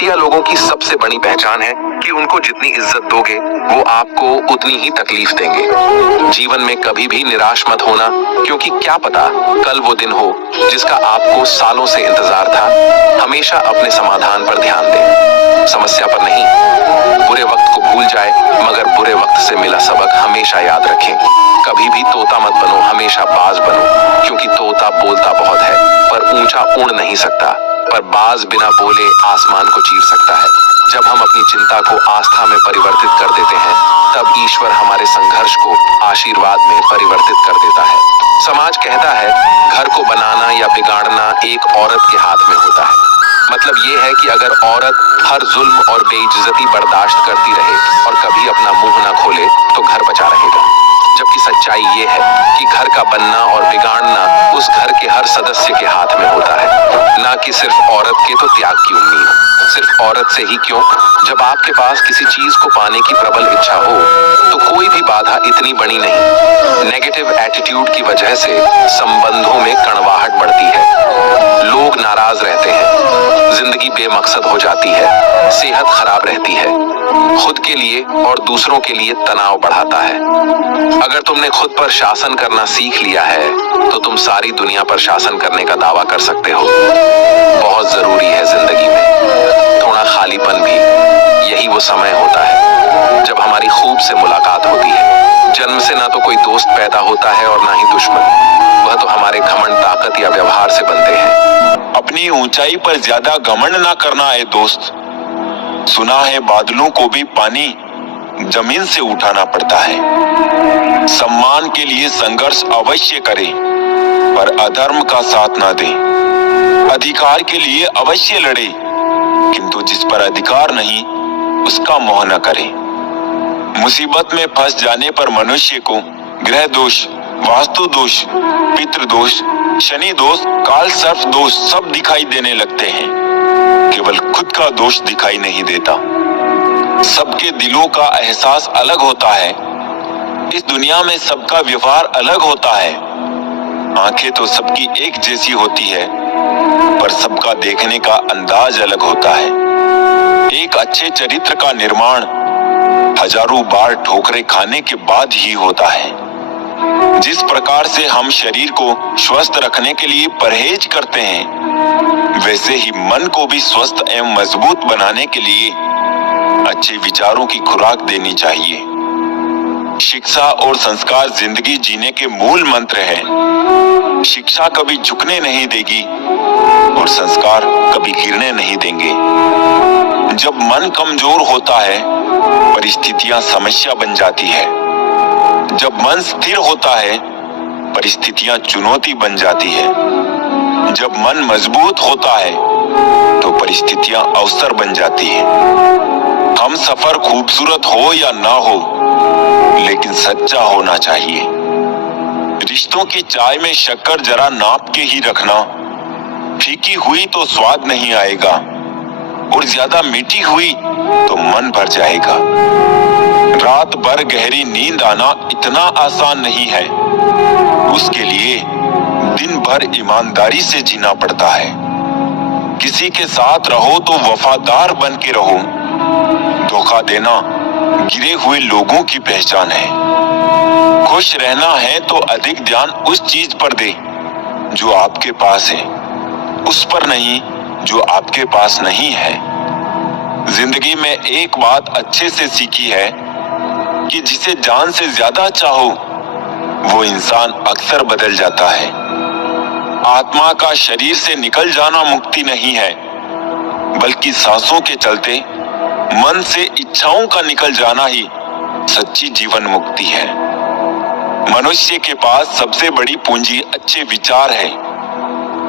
घटिया लोगों की सबसे बड़ी पहचान है कि उनको जितनी इज्जत दोगे वो आपको उतनी ही तकलीफ देंगे। जीवन में कभी भी निराश मत होना, क्योंकि क्या पता कल वो दिन हो जिसका आपको सालों से इंतजार था। हमेशा अपने समाधान पर ध्यान दें, समस्या पर नहीं। बुरे वक्त को भूल जाए मगर बुरे वक्त से मिला सबक हमेशा याद रखें। कभी भी तोता मत बनो, हमेशा बाज बनो, क्योंकि तोता बोलता बहुत है पर ऊंचा उड़ नहीं सकता, पर बाज बिना बोले आसमान को चीर सकता है। जब हम अपनी चिंता को आस्था में परिवर्तित कर देते हैं तब ईश्वर हमारे संघर्ष को आशीर्वाद में परिवर्तित कर देता है। समाज कहता है घर को बनाना या बिगाड़ना एक औरत के हाथ में होता है। मतलब ये है कि अगर औरत हर जुल्म और बेइज्जती बर्दाश्त करती रहे और कभी अपना मुंह ना खोले तो घर बचा रहेगा। जबकि सच्चाई ये है कि घर का बनना और बिगाड़ना उस घर के हर सदस्य के हाथ में होता है, ना कि सिर्फ औरत के तो त्याग की उम्मीद। सिर्फ औरत से ही क्यों, जब आपके पास किसी चीज को पाने की प्रबल इच्छा हो तो कोई भी बाधा इतनी बड़ी नहीं। नेगेटिव एटीट्यूड की वजह से संबंधों में कड़वाहट बढ़ती है, लोग नाराज रहते हैं, जिंदगी बेमकसद हो जाती है, सेहत खराब रहती है, खुद के लिए और दूसरों के लिए तनाव बढ़ाता है। अगर तुमने खुद पर शासन करना सीख लिया है तो तुम सारी दुनिया पर शासन करने का दावा कर सकते हो। बहुत जरूरी है जिंदगी में थोड़ा खालीपन भी। यही वो समय होता है जब हमारी खूब से मुलाकात होती है। जन्म से ना तो कोई दोस्त पैदा होता है और ना ही दुश्मन, वह तो हमारे घमंड, ताकत या व्यवहार से बनते हैं। अपनी ऊंचाई पर ज्यादा घमंड ना करना है दोस्त। सुना है बादलों को भी पानी जमीन से उठाना पड़ता है। सम्मान के लिए संघर्ष अवश्य करें पर अधर्म का साथ ना दें। अधिकार के लिए अवश्य लड़े किंतु जिस पर अधिकार नहीं उसका मोह न करें। मुसीबत में फंस जाने पर मनुष्य को ग्रह दोष, वास्तु दोष, पितृ दोष, शनि दोष, काल सर्प दोष सब दिखाई देने लगते हैं, केवल खुद का दोष दिखाई नहीं देता। सबके दिलों का एहसास अलग होता है, इस दुनिया में सबका व्यवहार अलग होता है। आंखें तो सबकी एक जैसी होती है पर सबका देखने का अंदाज अलग होता है। एक अच्छे चरित्र का निर्माण हजारों बार ठोकरें खाने के बाद ही होता है। जिस प्रकार से हम शरीर को स्वस्थ रखने के लिए परहेज करते हैं, वैसे ही मन को भी स्वस्थ एवं मजबूत बनाने के लिए अच्छे विचारों की खुराक देनी चाहिए। शिक्षा और संस्कार जिंदगी जीने के मूल मंत्र हैं। शिक्षा कभी झुकने नहीं देगी और संस्कार कभी गिरने नहीं देंगे। जब मन कमजोर होता है परिस्थितियां समस्या बन जाती है। जब मन स्थिर होता है परिस्थितियां चुनौती बन जाती है। जब मन मजबूत होता है तो परिस्थितियां अवसर बन जाती है। हम सफर खूबसूरत हो या ना हो लेकिन सच्चा होना चाहिए। रिश्तों की चाय में शक्कर जरा नाप के ही रखना, फीकी हुई तो स्वाद नहीं आएगा और ज्यादा मीठी हुई तो मन भर जाएगा। रात भर गहरी नींद आना इतना आसान नहीं है, उसके लिए दिन भर ईमानदारी से जीना पड़ता है। किसी के साथ रहो तो वफादार बन के रहो। धोखा देना गिरे हुए लोगों की पहचान है। खुश रहना है तो अधिक ध्यान उस चीज पर दे जो आपके पास है, उस पर नहीं जो आपके पास नहीं है। जिंदगी में एक बात अच्छे से सीखी है कि जिसे जान से ज्यादा चाहो वो इंसान अक्सर बदल जाता है। आत्मा का शरीर से निकल जाना मुक्ति नहीं है, बल्कि सांसों के चलते मन से इच्छाओं का निकल जाना ही सच्ची जीवन मुक्ति है। मनुष्य के पास सबसे बड़ी पूंजी अच्छे विचार है,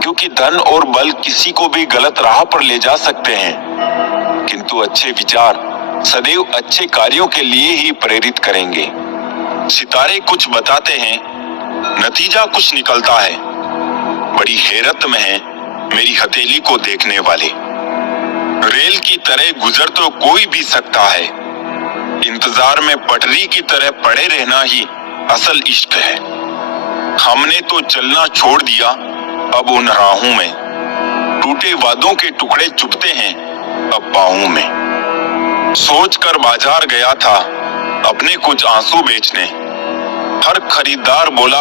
क्योंकि धन और बल किसी को भी गलत राह पर ले जा सकते हैं, किंतु अच्छे विचार सदैव अच्छे कार्यों के लिए ही प्रेरित करेंगे। सितारे कुछ बताते हैं, नतीजा कुछ निकलता है। बड़ी हैरत में है मेरी हथेली को देखने वाले। रेल की तरह गुजर तो कोई भी सकता है, इंतजार में पटरी की तरह पड़े रहना ही असल इश्क है। हमने तो चलना छोड़ दिया अब उन राहों में, टूटे वादों के टुकड़े चुभते हैं अब पाऊं मैं। सोचकर बाजार गया था अपने कुछ आंसू बेचने। हर खरीदार बोला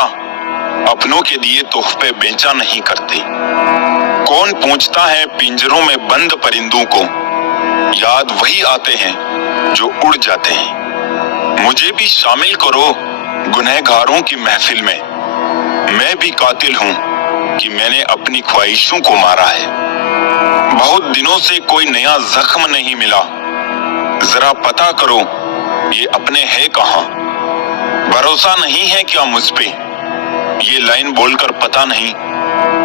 अपनों के दिए तोहफे बेचा नहीं करते। कौन पूछता है पिंजरों में बंद परिंदों को, याद वही आते हैं जो उड़ जाते हैं। मुझे भी शामिल करो गुनहगारों की महफिल में। मैं भी कातिल हूँ कि मैंने अपनी ख्वाहिशों को मारा है। बहुत दिनों से कोई नया जख्म नहीं मिला, जरा पता करो ये अपने है कहाँ। भरोसा नहीं है क्या मुझ पे? ये लाइन बोलकर पता नहीं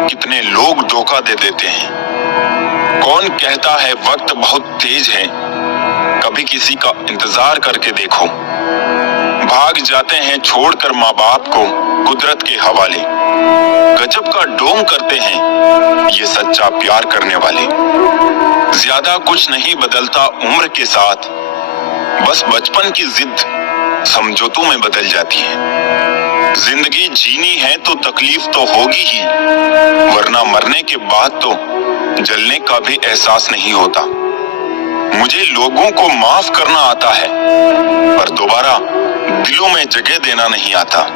कितने लोग धोखा दे देते हैं। कौन कहता है वक्त बहुत तेज है, कभी किसी का इंतजार करके देखो। भाग जाते हैं छोड़कर माँ बाप को कुदरत के हवाले। गजब का ढोंग करते हैं ये सच्चा प्यार करने वाले। ज्यादा कुछ नहीं बदलता उम्र के साथ, बस बचपन की जिद समझौतों में बदल जाती है। जिंदगी जीनी है तो तकलीफ तो होगी ही, वरना मरने के बाद तो जलने का भी एहसास नहीं होता। मुझे लोगों को माफ करना आता है, पर दोबारा दिलों में जगह देना नहीं आता।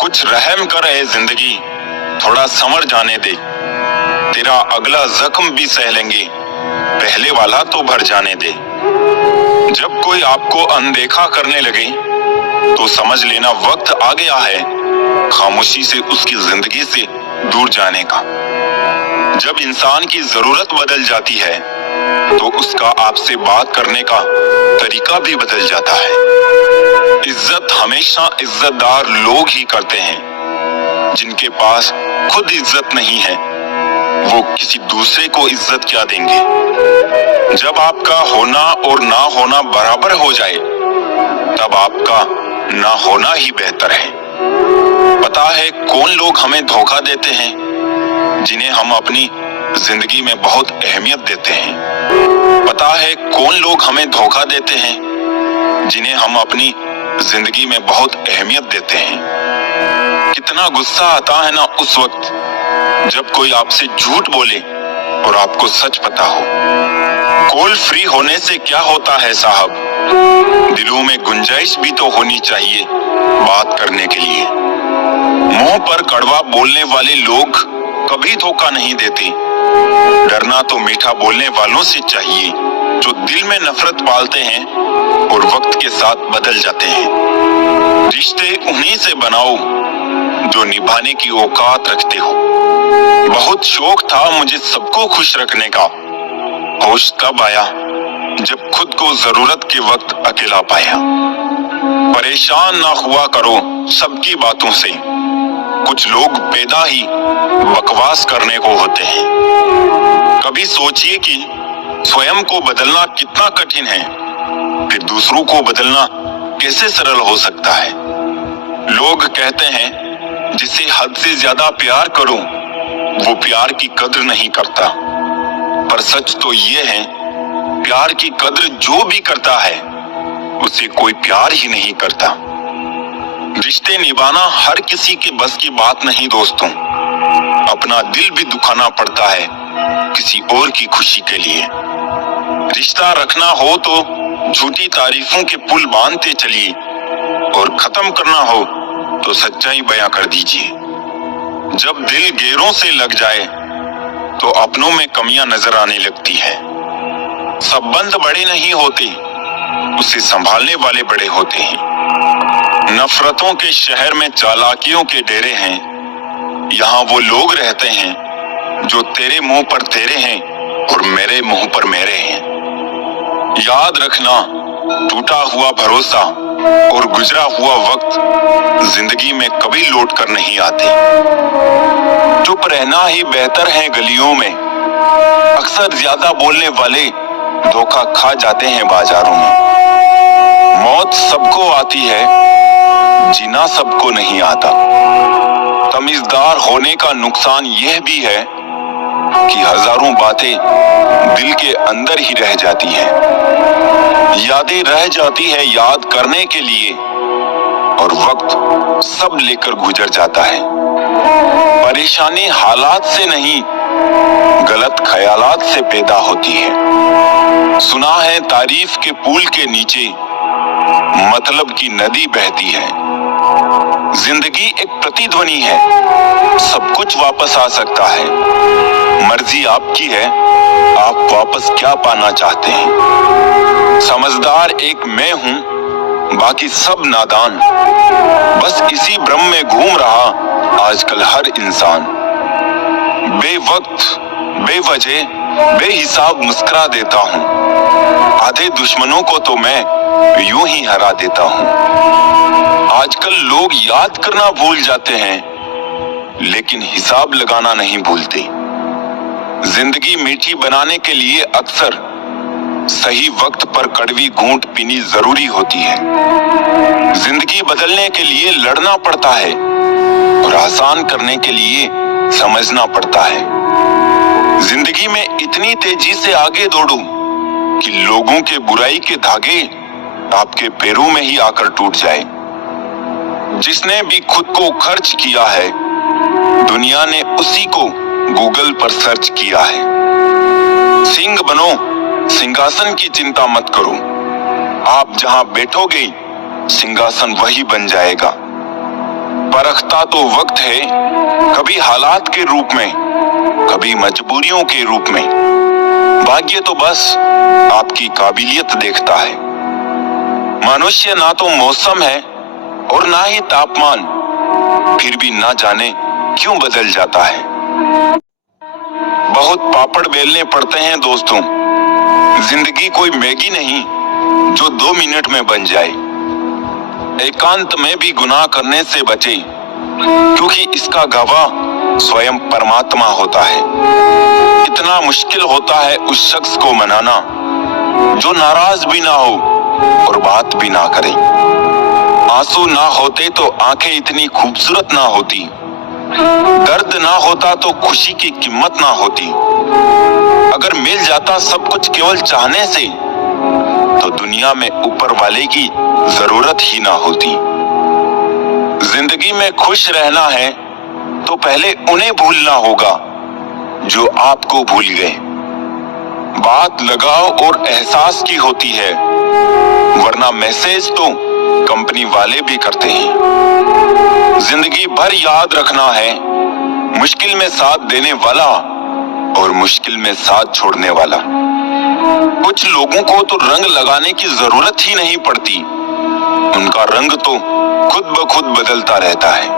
कुछ रहम कर ए जिंदगी, थोड़ा समझ जाने दे। तेरा अगला जख्म भी सह लेंगे, पहले वाला तो भर जाने दे। जब कोई आपको अनदेखा करने लगे तो समझ लेना वक्त आ गया है खामोशी से उसकी जिंदगी से दूर जाने का। जब इंसान की जरूरत बदल जाती है तो उसका आपसे बात करने का तरीका भी बदल जाता है। इज्जत हमेशा इज्जतदार लोग ही करते हैं। जिनके पास खुद इज्जत नहीं है वो किसी दूसरे को इज्जत क्या देंगे। जब आपका होना और ना होना बराबर हो जाए तब आपका ना होना ही बेहतर है। पता है कौन लोग हमें धोखा देते हैं, जिन्हें हम अपनी जिंदगी में बहुत अहमियत देते हैं। पता है कौन लोग हमें धोखा देते हैं, जिन्हें हम अपनी जिंदगी में बहुत अहमियत देते हैं। कितना गुस्सा आता है ना उस वक्त जब कोई आपसे झूठ बोले और आपको सच पता हो। कॉल फ्री होने से क्या होता है साहब, दिलों में गुंजाइश भी तो होनी चाहिए बात करने के लिए। मुंह पर कड़वा बोलने वाले लोग कभी धोखा नहीं देते। डरना तो मीठा बोलने वालों से चाहिए जो दिल में नफरत पालते हैं और वक्त के साथ बदल जाते हैं। रिश्ते उन्हीं से बनाओ जो निभाने की औकात रखते हो। बहुत शौक था मुझे सबको खुश रखने का, होश तब आया जब खुद को जरूरत के वक्त अकेला पाया। परेशान ना हुआ करो सबकी बातों से, कुछ लोग पैदा ही बकवास करने को होते हैं। कभी सोचिए कि स्वयं को बदलना कितना कठिन है, फिर दूसरों को बदलना कैसे सरल हो सकता है। लोग कहते हैं जिसे हद से ज्यादा प्यार करो वो प्यार की कद्र नहीं करता, पर सच तो ये है प्यार की कद्र जो भी करता है उसे कोई प्यार ही नहीं करता। रिश्ते निभाना हर किसी के बस की बात नहीं दोस्तों। अपना दिल भी दुखाना पड़ता है किसी और की खुशी के लिए। रिश्ता रखना हो तो झूठी तारीफों के पुल बांधते चलिए, और खत्म करना हो तो सच्चाई बयां कर दीजिए। जब दिल गैरों से लग जाए तो अपनों में कमियां नजर आने लगती है। संबंध बड़े नहीं होते, उसे संभालने वाले बड़े होते हैं। नफरतों के शहर में चालाकियों के डेरे हैं। यहाँ वो लोग रहते हैं जो तेरे मुंह पर तेरे हैं और मेरे मुंह पर मेरे हैं। याद रखना टूटा हुआ भरोसा और गुजरा हुआ वक्त जिंदगी में कभी लौट कर नहीं आते। चुप रहना ही बेहतर है गलियों में। अक्सर ज्यादा बोलने वाले धोखा खा जाते हैं बाजारों में। मौत सबको आती है, जीना सबको नहीं आता। तमीजदार होने का नुकसान यह भी है कि हजारों बातें दिल के अंदर ही रह जाती हैं। यादें रह जाती है याद करने के लिए, और वक्त सब लेकर गुजर जाता है। परेशानी हालात से नहीं, गलत ख्यालात से पैदा होती है। सुना है तारीफ के पुल के नीचे मतलब की नदी बहती है। जिंदगी एक प्रतिध्वनि है, सब कुछ वापस आ सकता है। मर्जी आपकी है, आप वापस क्या पाना चाहते हैं। समझदार एक मैं हूं, बाकी सब नादान। बस इसी भ्रम में घूम रहा आजकल हर इंसान। बेवक्त, बेवजह, बेहिसाब मुस्कुरा देता हूं। आधे दुश्मनों को तो मैं यूं ही हरा देता हूं। आजकल लोग याद करना भूल जाते हैं, लेकिन हिसाब लगाना नहीं भूलते। जिंदगी मीठी बनाने के लिए अक्सर सही वक्त पर कड़वी घूंट पीनी जरूरी होती है। जिंदगी बदलने के लिए लड़ना पड़ता है और आसान करने के लिए समझना पड़ता है। जिंदगी में इतनी तेजी से आगे दौड़ूं कि लोगों के बुराई के धागे आपके पैरों में ही आकर टूट जाए। जिसने भी खुद को खर्च किया है, दुनिया ने उसी को गूगल पर सर्च किया है। सिंह बनो, सिंहासन की चिंता मत करो। आप जहां बैठोगे सिंहासन वही बन जाएगा। परखता तो वक्त है, कभी हालात के रूप में, कभी मजबूरियों के रूप में। भाग्य तो बस आपकी काबिलियत देखता है। मनुष्य ना तो मौसम है और ना ही तापमान, फिर भी ना जाने क्यों बदल जाता है। बहुत पापड़ बेलने पड़ते हैं दोस्तों। जिंदगी कोई मैगी नहीं जो 2 मिनट में बन जाए। एकांत में भी गुनाह करने से बचे, क्योंकि इसका गवाह स्वयं परमात्मा होता है। इतना मुश्किल होता है उस शख्स को मनाना जो नाराज भी ना हो और बात भी ना करे। आंसू ना होते तो आंखें इतनी खूबसूरत ना होती। दर्द ना होता तो खुशी की कीमत ना होती। अगर मिल जाता सब कुछ केवल चाहने से, तो दुनिया में ऊपर वाले की जरूरत ही ना होती। जिंदगी में खुश रहना है तो पहले उन्हें भूलना होगा जो आपको भूल गए। बात लगाव और एहसास की होती है, वरना मैसेज तो कंपनी वाले भी करते हैं। जिंदगी भर याद रखना है, मुश्किल में साथ देने वाला और मुश्किल में साथ छोड़ने वाला। कुछ लोगों को तो रंग लगाने की जरूरत ही नहीं पड़ती, उनका रंग तो खुद ब खुद बदलता रहता है।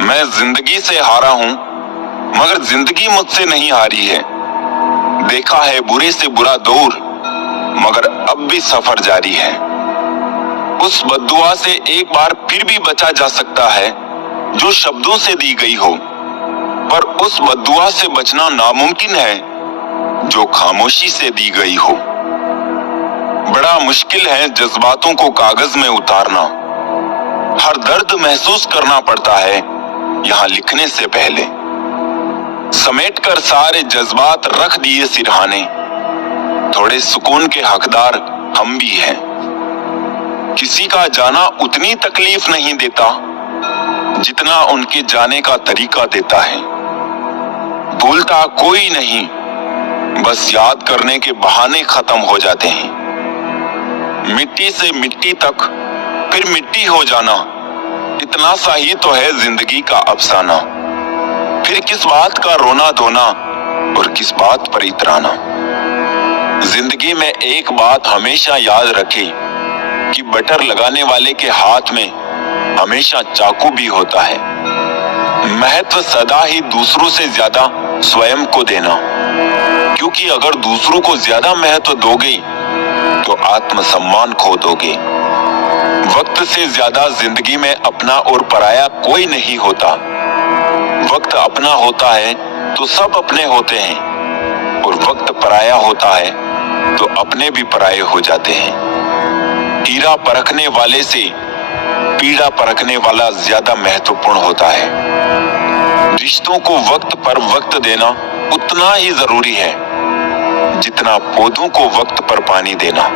मैं जिंदगी से हारा हूं, मगर जिंदगी मुझसे नहीं हारी है। देखा है बुरे से बुरा दौर, मगर अब भी सफर जारी है। उस बद्दुआ से एक बार फिर भी बचा जा सकता है जो शब्दों से दी गई हो, पर उस बद्दुआ से बचना नामुमकिन है जो खामोशी से दी गई हो। बड़ा मुश्किल है जज्बातों को कागज में उतारना। हर दर्द महसूस करना पड़ता है यहाँ लिखने से पहले। समेटकर सारे जज्बात रख दिए सिरहाने, थोड़े सुकून के हकदार हम भी हैं। किसी का जाना उतनी तकलीफ नहीं देता जितना उनके जाने का तरीका देता है। भूलता कोई नहीं, बस याद करने के बहाने खत्म हो जाते हैं। मिट्टी से मिट्टी तक फिर मिट्टी हो जाना, इतना सा ही तो है जिंदगी का अफसाना। फिर किस बात का रोना धोना और किस बात पर इतराना। जिंदगी में एक बात हमेशा याद रखे कि बटर लगाने वाले के हाथ में हमेशा चाकू भी होता है। महत्व सदा ही दूसरों से ज्यादा स्वयं को देना, क्योंकि अगर दूसरों को ज्यादा महत्व दोगे तो आत्मसम्मान खो दोगे। वक्त से ज्यादा जिंदगी में अपना और पराया कोई नहीं होता। वक्त अपना होता है तो सब अपने होते हैं, और वक्त पराया होता है तो अपने भी पराये हो जाते हैं। हीरा परखने वाले से पीड़ा परखने वाला ज्यादा महत्वपूर्ण होता है। रिश्तों को वक्त पर वक्त देना उतना ही जरूरी है जितना पौधों को वक्त पर पानी देना।